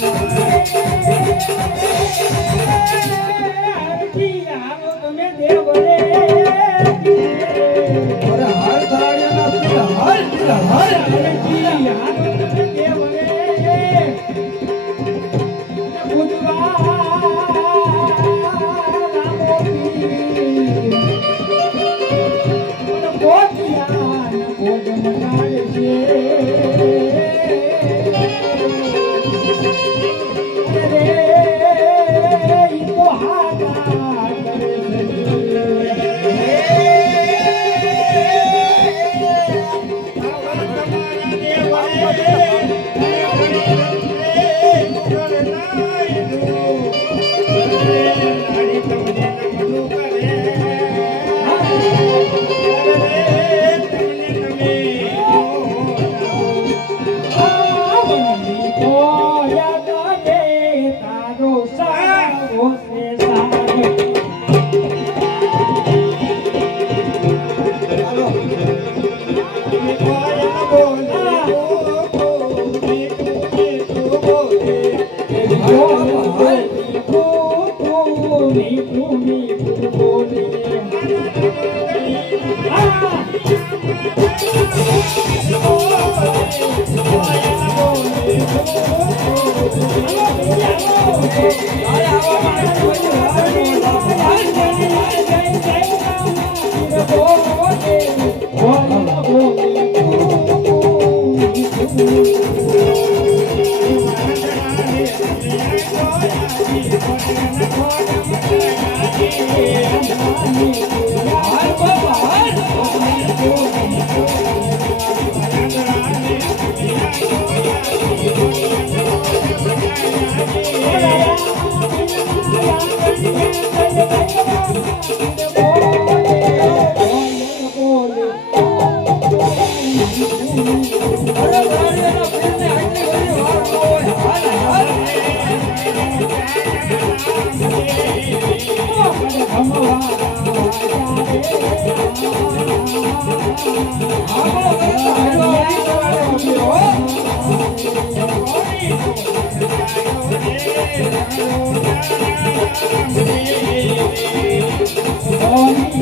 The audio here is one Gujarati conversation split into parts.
અરે tempo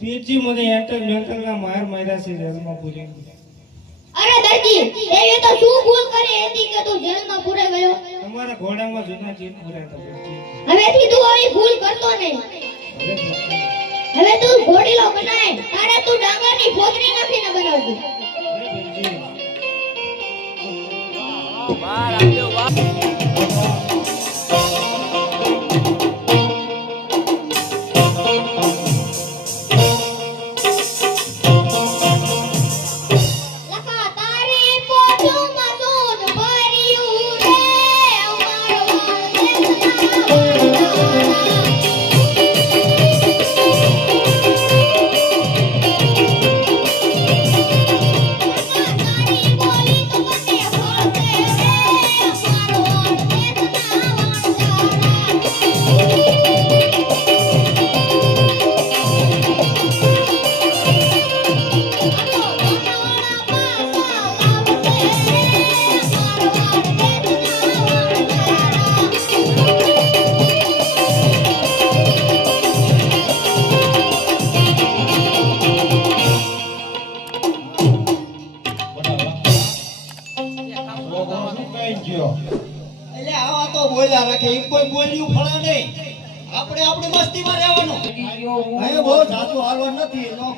પીરજી મને એન્ટર મેન્ટલના માર માર્યા છે જેલમાં પૂરી. અરે દરજી એ તો શું ભૂલ કરી હતી કે તું જેલમાં પૂરે ગયો? તમારા ઘોડામાં જૂના ચીન પૂર્યા હતા. હવેથી તું આવી ભૂલ કરતો નહીં. હવે તું ઘોડી તું ઘોડીલો બનાય. તારે તું ડાંગરની ફોતરી નથી ને બનાવતી. હવે પીરજી. ગયો. એટલે આવા તો બોલ્યા રાખે એમ કોઈ બોલ્યું ફળે નહીં. આપણે આપણી મસ્તીમાં રહેવાનું. બહુ જાજુ હાલવાનું નથી એનો